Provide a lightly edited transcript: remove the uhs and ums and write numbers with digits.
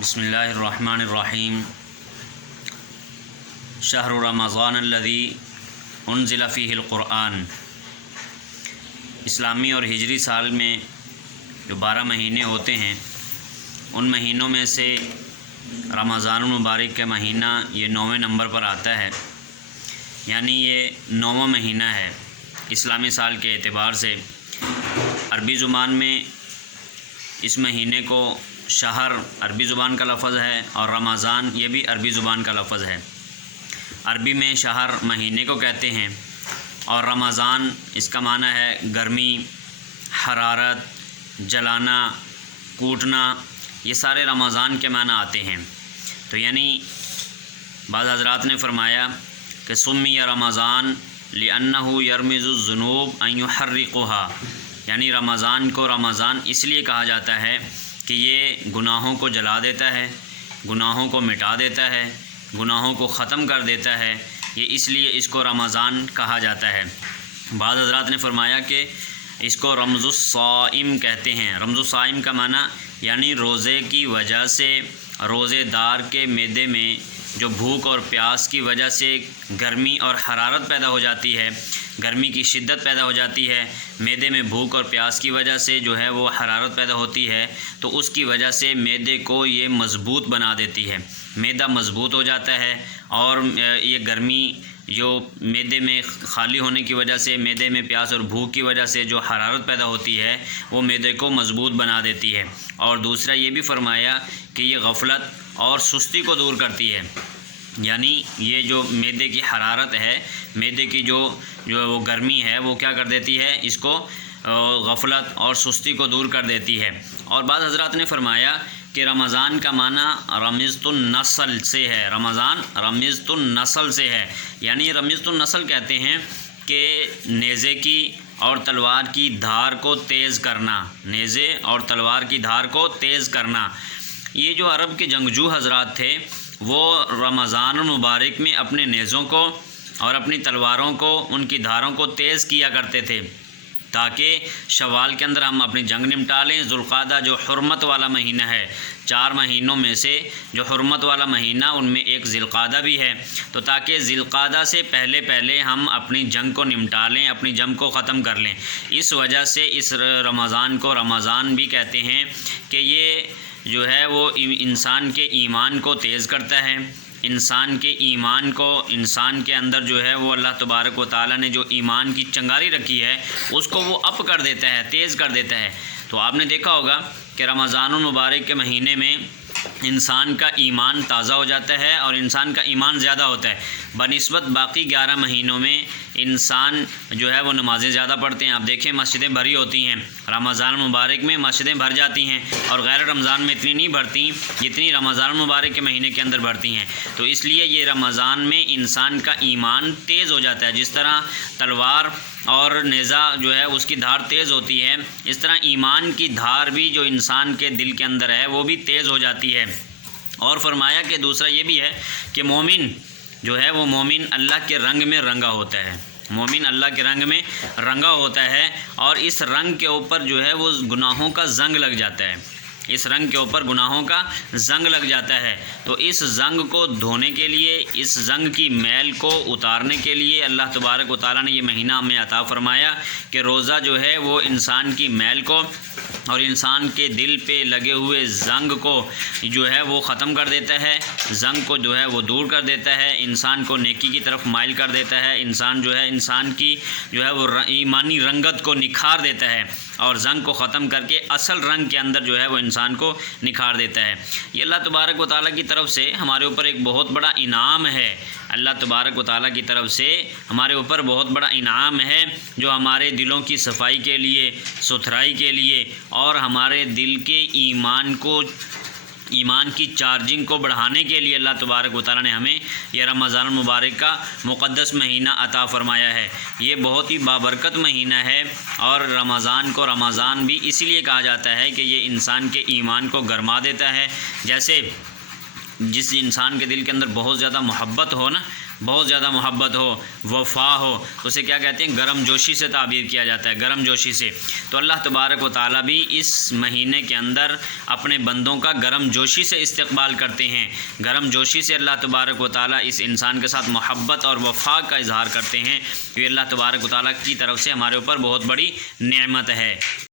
بسم اللہ الرحمن الرحیم شہر رمضان الذی انزل فیہ القرآن۔ اسلامی اور ہجری سال میں جو 12 مہینے ہوتے ہیں ان مہینوں میں سے رمضان المبارک کا مہینہ یہ 9ویں نمبر پر آتا ہے، یعنی یہ 9واں مہینہ ہے اسلامی سال کے اعتبار سے۔ عربی زبان میں اس مہینے کو شہر عربی زبان کا لفظ ہے اور رمضان یہ بھی عربی زبان کا لفظ ہے۔ عربی میں شہر مہینے کو کہتے ہیں اور رمضان اس کا معنی ہے گرمی، حرارت، جلانا، کوٹنا، یہ سارے رمضان کے معنی آتے ہیں۔ تو یعنی بعض حضرات نے فرمایا کہ سمی رمضان لأنہ یرمز الذنوب ان یحرقها، یعنی رمضان کو رمضان اس لیے کہا جاتا ہے کہ یہ گناہوں کو جلا دیتا ہے، گناہوں کو مٹا دیتا ہے، گناہوں کو ختم کر دیتا ہے، یہ اس لیے اس کو رمضان کہا جاتا ہے۔ بعض حضرات نے فرمایا کہ اس کو رمز الصائم کہتے ہیں۔ رمز الصائم کا معنی یعنی روزے کی وجہ سے روزے دار کے معدے میں جو بھوک اور پیاس کی وجہ سے گرمی اور حرارت پیدا ہو جاتی ہے، گرمی کی شدت پیدا ہو جاتی ہے، معدے میں بھوک اور پیاس کی وجہ سے جو ہے وہ حرارت پیدا ہوتی ہے، تو اس کی وجہ سے معدے کو یہ مضبوط بنا دیتی ہے، معدہ مضبوط ہو جاتا ہے، اور یہ گرمی جو معدے میں خالی ہونے کی وجہ سے معدے میں پیاس اور بھوک کی وجہ سے جو حرارت پیدا ہوتی ہے وہ معدے کو مضبوط بنا دیتی ہے۔ اور دوسرا یہ بھی فرمایا کہ یہ غفلت اور سستی کو دور کرتی ہے، یعنی یہ جو معدے کی حرارت ہے، معدے کی جو وہ گرمی ہے وہ کیا کر دیتی ہے، اس کو غفلت اور سستی کو دور کر دیتی ہے۔ اور بعض حضرات نے فرمایا کہ رمضان کا معنی رمزت النسل سے ہے، رمضان رمزت النسل سے ہے، یعنی رمزت النسل کہتے ہیں کہ نیزے کی اور تلوار کی دھار کو تیز کرنا، نیزے اور تلوار کی دھار کو تیز کرنا۔ یہ جو عرب کے جنگجو حضرات تھے وہ رمضان المبارک میں اپنے نیزوں کو اور اپنی تلواروں کو، ان کی دھاروں کو تیز کیا کرتے تھے تاکہ شوال کے اندر ہم اپنی جنگ نمٹا لیں۔ ذوالقعدہ جو حرمت والا مہینہ ہے، 4 مہینوں میں سے جو حرمت والا مہینہ ان میں ایک ذی القعدہ بھی ہے، تو تاکہ ذی القعدہ سے پہلے ہم اپنی جنگ کو نمٹا لیں، اپنی جنگ کو ختم کر لیں۔ اس وجہ سے اس رمضان کو رمضان بھی کہتے ہیں کہ یہ جو ہے وہ انسان کے ایمان کو تیز کرتا ہے، انسان کے ایمان کو، انسان کے اندر جو ہے وہ اللہ تبارک و تعالیٰ نے جو ایمان کی چنگاری رکھی ہے اس کو وہ اپ کر دیتا ہے، تیز کر دیتا ہے۔ تو آپ نے دیکھا ہوگا کہ رمضان المبارک کے مہینے میں انسان کا ایمان تازہ ہو جاتا ہے اور انسان کا ایمان زیادہ ہوتا ہے بنسبت باقی 11 مہینوں میں۔ انسان جو ہے وہ نمازیں زیادہ پڑھتے ہیں، آپ دیکھیں مسجدیں بھری ہوتی ہیں، رمضان المبارک میں مسجدیں بھر جاتی ہیں، اور غیر رمضان میں اتنی نہیں بھرتی جتنی رمضان المبارک کے مہینے کے اندر بھرتی ہیں۔ تو اس لیے یہ رمضان میں انسان کا ایمان تیز ہو جاتا ہے، جس طرح تلوار اور نیزہ جو ہے اس کی دھار تیز ہوتی ہے، اس طرح ایمان کی دھار بھی جو انسان کے دل کے اندر ہے وہ بھی تیز ہو جاتی ہے۔ اور فرمایا کہ دوسرا یہ بھی ہے کہ مومن جو ہے وہ مومن اللہ کے رنگ میں رنگا ہوتا ہے، مومن اللہ کے رنگ میں رنگا ہوتا ہے، اور اس رنگ کے اوپر جو ہے وہ گناہوں کا زنگ لگ جاتا ہے، اس رنگ کے اوپر گناہوں کا زنگ لگ جاتا ہے۔ تو اس زنگ کو دھونے کے لیے، اس زنگ کی میل کو اتارنے کے لیے اللہ تبارک و تعالیٰ نے یہ مہینہ ہمیں عطا فرمایا کہ روزہ جو ہے وہ انسان کی میل کو اور انسان کے دل پہ لگے ہوئے زنگ کو جو ہے وہ ختم کر دیتا ہے، زنگ کو جو ہے وہ دور کر دیتا ہے، انسان کو نیکی کی طرف مائل کر دیتا ہے، انسان جو ہے انسان کی جو ہے وہ ایمانی رنگت کو نکھار دیتا ہے، اور زنگ کو ختم کر کے اصل رنگ کے اندر جو ہے وہ انسان کو نکھار دیتا ہے۔ یہ اللہ تبارک و تعالیٰ کی طرف سے ہمارے اوپر ایک بہت بڑا انعام ہے، اللہ تبارک و تعالیٰ کی طرف سے ہمارے اوپر بہت بڑا انعام ہے، جو ہمارے دلوں کی صفائی کے لیے، ستھرائی کے لیے، اور ہمارے دل کے ایمان کی چارجنگ کو بڑھانے کے لیے اللہ تبارک و تعالیٰ نے ہمیں یہ رمضان المبارک کا مقدس مہینہ عطا فرمایا ہے۔ یہ بہت ہی بابرکت مہینہ ہے، اور رمضان کو رمضان بھی اسی لیے کہا جاتا ہے کہ یہ انسان کے ایمان کو گرما دیتا ہے۔ جیسے جس انسان کے دل کے اندر بہت زیادہ محبت ہو نا، بہت زیادہ محبت ہو، وفا ہو، تو اسے کیا کہتے ہیں؟ گرم جوشی سے تعبیر کیا جاتا ہے، گرم جوشی سے۔ تو اللہ تبارک و تعالیٰ بھی اس مہینے کے اندر اپنے بندوں کا گرم جوشی سے استقبال کرتے ہیں، گرم جوشی سے اللہ تبارک و تعالیٰ اس انسان کے ساتھ محبت اور وفا کا اظہار کرتے ہیں، یہ اللہ تبارک و تعالیٰ کی طرف سے ہمارے اوپر بہت بڑی نعمت ہے۔